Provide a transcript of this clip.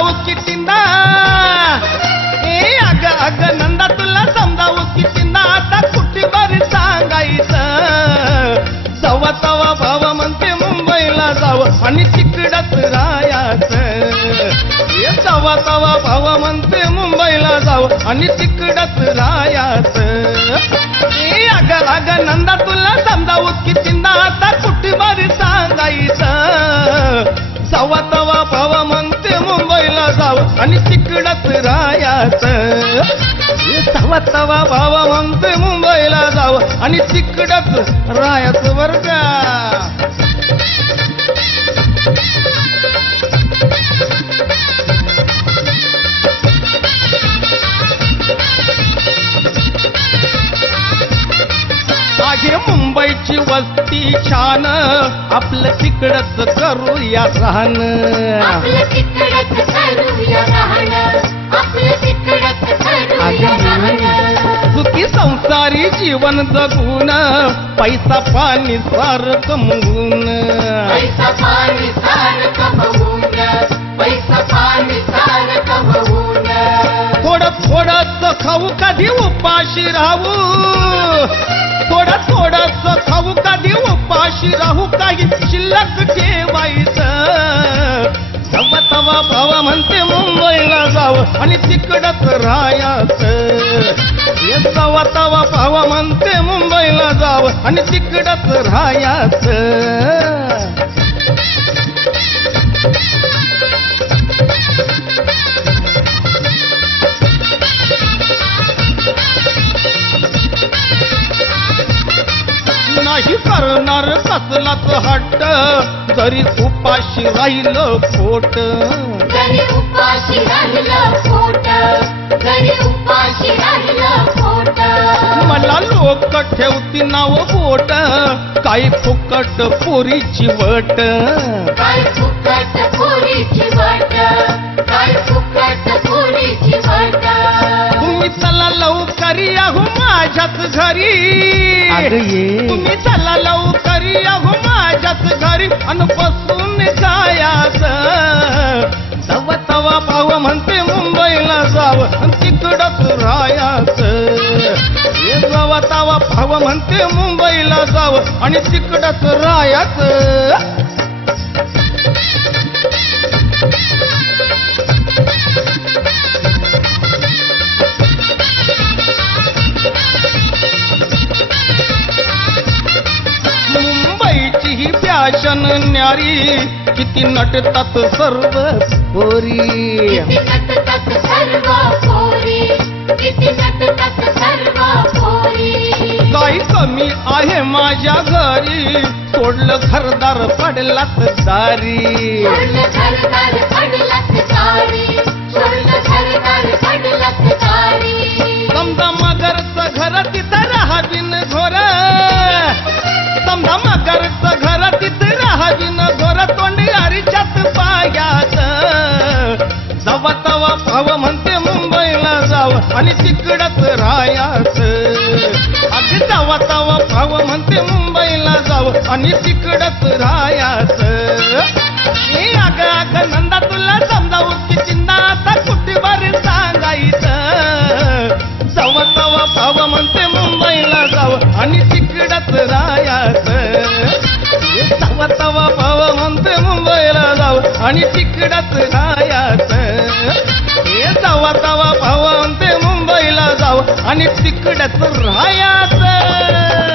समजावू कितींदा अग अग नंदा तुला समजावू कितींदा आता कुठीवर सांगायचं सवा तवा भाव म्हणते मुंबईला जावं आणि तिकडच राहायचं सवा तवा भाव म्हणते मुंबईला जावं आणि तिकडच राहायचं अग अग नंदा तुला समजावू कितींदा आता कुठीवर सांगायचं सवा तवा भाव म्हणते मुंबईला जावं आणि तिकडच राहायचं सवा तवा भाव म्हणते मुंबईला जावं आणि तिकडच राहायचं बरं का आहे मुंबईची वस्ती छान आपलं तिकडच करूया राहणं आपलं तिकडच करूया राहणं आपलं तिकडच करूया राहणं सुखी संसारी जीवन जगून पैसा पाणी सार कमवून पैसा पाणी सार कमवून पैसा पाणी सार कमवून थोडं थोडंच खाऊ कधी उपाशी राहू थोडं थोडंच खाऊ कधी उपाशी राहू काही शिल्लक ठेवायचं सवा तवा भाव म्हणते मुंबईला जावं आणि तिकडच राहायचं सवा तवा भाव म्हणते मुंबईला जावं आणि तिकडच राहायचं नाही करणार कसलाच हट्ट जरी उपाशी राहिलं पोट जरी उपाशी राहिलं पोट जरी उपाशी राहिलं पोट मला लोक ठेवती नाव बोट काही फुकट पोरीची वट काय फुकट पोरीची वट काय फुकट पोरीची वट तुम्ही चला लवकर याहू माझ्याच घरी तुम्ही चला लवकर याहू माझ्याच घरी अन बसून जायचं सवा तवा भाव म्हणते मुंबईला जावं तिकडच राहायचं सवा तवा भाव म्हणते मुंबईला जावं आणि तिकडच राहायचं मुंबईची ही फॅशन न्यारी किती नटतात सर्व पोरी किती नटतात सर्व पोरी किती नटतात सर्व पोरी काही कमी आहे माझ्या घरी सोडलं घरदार पडलात दारी सोडलं घरदार पडलात दारी सोडलं घरदार पडलात दारी समजा मगरचं घर तिथं राहावीन घोर समजा मगरचं घर तिथं राहावीन घोर तोंडी हरीच्यात पायात सवा तवा भाव म्हणते मुंबईला जावं आणि तिकडच राहायचं अगदी सवा तवा भाव म्हणते मुंबईला जावं आणि तिकडच राहायचं अग अग नंदा तुला समजावू कितींदा आता कुठीवर सांगायचं सवा तवा भाव म्हणते मुंबईला जावं आणि तिकडच राहायचं सवा तवा भाव म्हणते मुंबईला जावं आणि तिकडच राहायचं सवा तवा भाव म्हणते मुंबईला जावं आणि तिकडच राहायचं